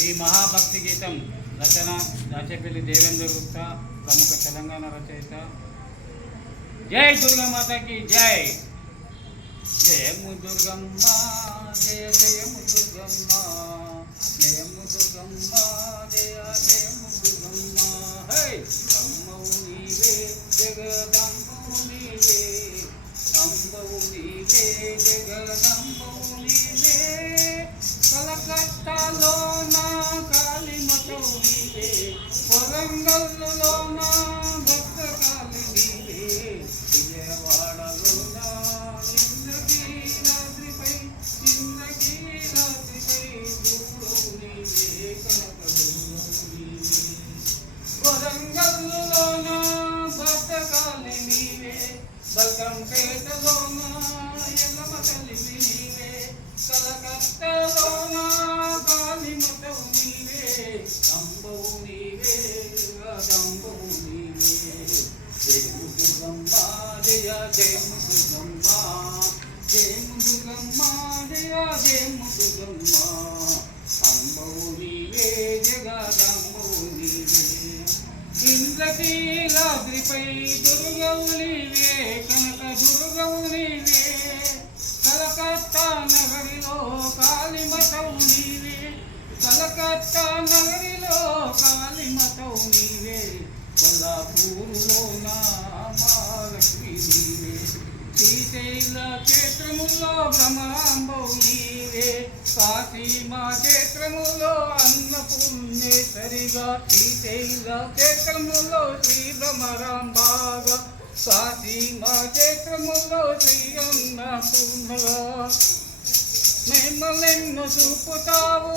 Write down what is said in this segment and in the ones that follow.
ఈ మహాభక్తి గీతం రచన దాచేపల్లి దేవేంద్ర గుప్తా ప్రముఖ తెలంగాణ రచయిత జై దుర్గామాతకి జై జయము దుర్గమ్మ జయ జయము దుర్గమ్మ జయము దుర్గమ్మ జయ జయము దుర్గమ్మ హై అమ్మవు నీవే జగదంబవు నీవే అంబవు నీవే జగదంబవు నీవే కలకత్తాలో నా కాళీమతవు నీవే వరంగల్లో నా జయ జయము దుర్గమ్మ జయము దుర్గమ్మ జయ జయము దుర్గమ్మ అంబవు నీవే జగదంబవు నీవే ఇంద్రకీలాద్రిపై దుర్గవు నీవే కనక దుర్గవు నీవే కలకత్తా నగరిలో కాళీమతవు నీవే. కలకత్తా నగరిలో మా క్షేత్రములో అన్నపూర్ణేశ్వరిగా శ్రీశైల క్షేత్రములో శ్రీ భ్రమరాంబాగా కాశీ మా క్షేత్రములో శ్రీ అన్నపూర్ణగా మేమలెన్ను చూపుతావు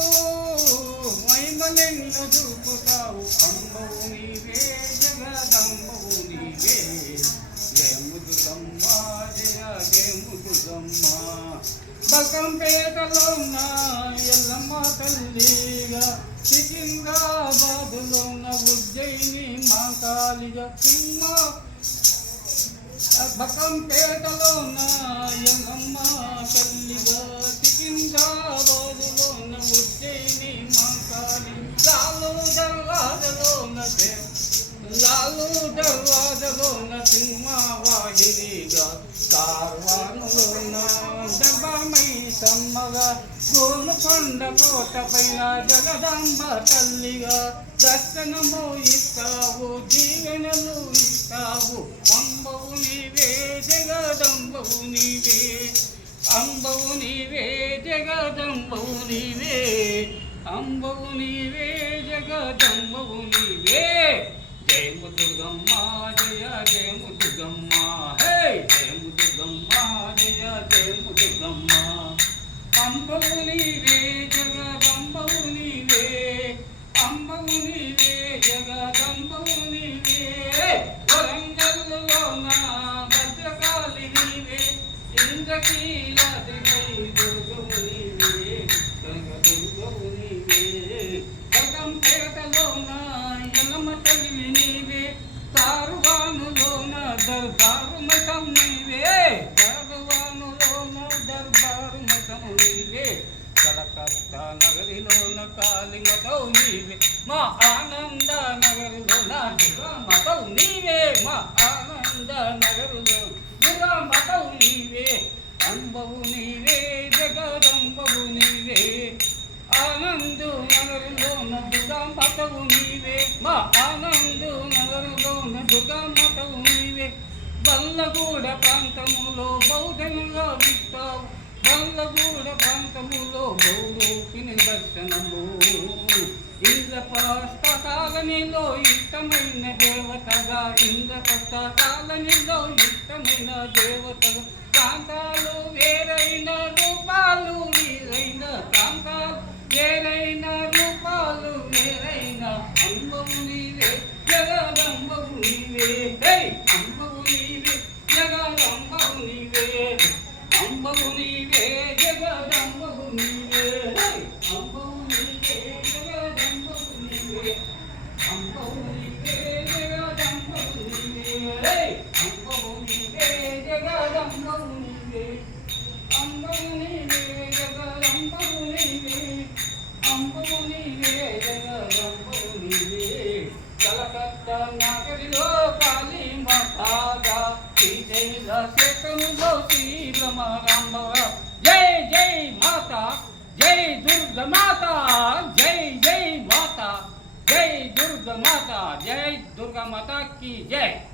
మేమలెన్ను చూపుతావు అమ్మవు నీవే జగదమ్మవు నీవే. జయముదుగమ్మ జయ జయముదుగమ్మ బకంపేటలో ఉన్న మా కాళిగా సింహ తల్లిగా సికింద్రాబాదులో ఉజ్జయిని మా కాళి లాలు దర్వాజలో ఉన్న దర్వాజలో సింహవాహినిగా కార్వానులోన సమ్మగా గోల్కొండ కోట పైన జగదాంబ తల్లిగా దర్శనము ఇస్తావు జీవనలు ఇస్తావు. అంబవు నీవే జగదంబవు నీవే. అంబవు నీవే జగదంబవు నీవే. అంబవు నీవే జగదంబవు నీవే. జయము దుర్గమ్మ జయ జయము దుర్గమ్మ. హే జయము నగరిలోన నీవే. మా ఆనంద నగరిలోన దుర్గామతౌ నీవే. మా ఆనంద నగరులో దుర్గామతౌ నీవే. అంబవు నీవే జగదంబవు నీవే. ఆనందు నగరులోన దుర్గామతవు నీవే. మా ఆనందు నగరులోన దుర్గామతవు నీవే. వల్లగూడ ప్రాంతములో వల్లగూడ ప్రాంతములో గౌరూపిని దర్శనము. ఇంద్ర ఇష్టమైన దేవతగా ఇంద్ర ఇష్టమైన దేవతగా ప్రాంతాలు వేరైన రూపాలు వీరైన ప్రాంతాలు వేరైన जय दुर्ग माता जय जय माता जय दुर्ग माता जय दुर्गा माता की जय।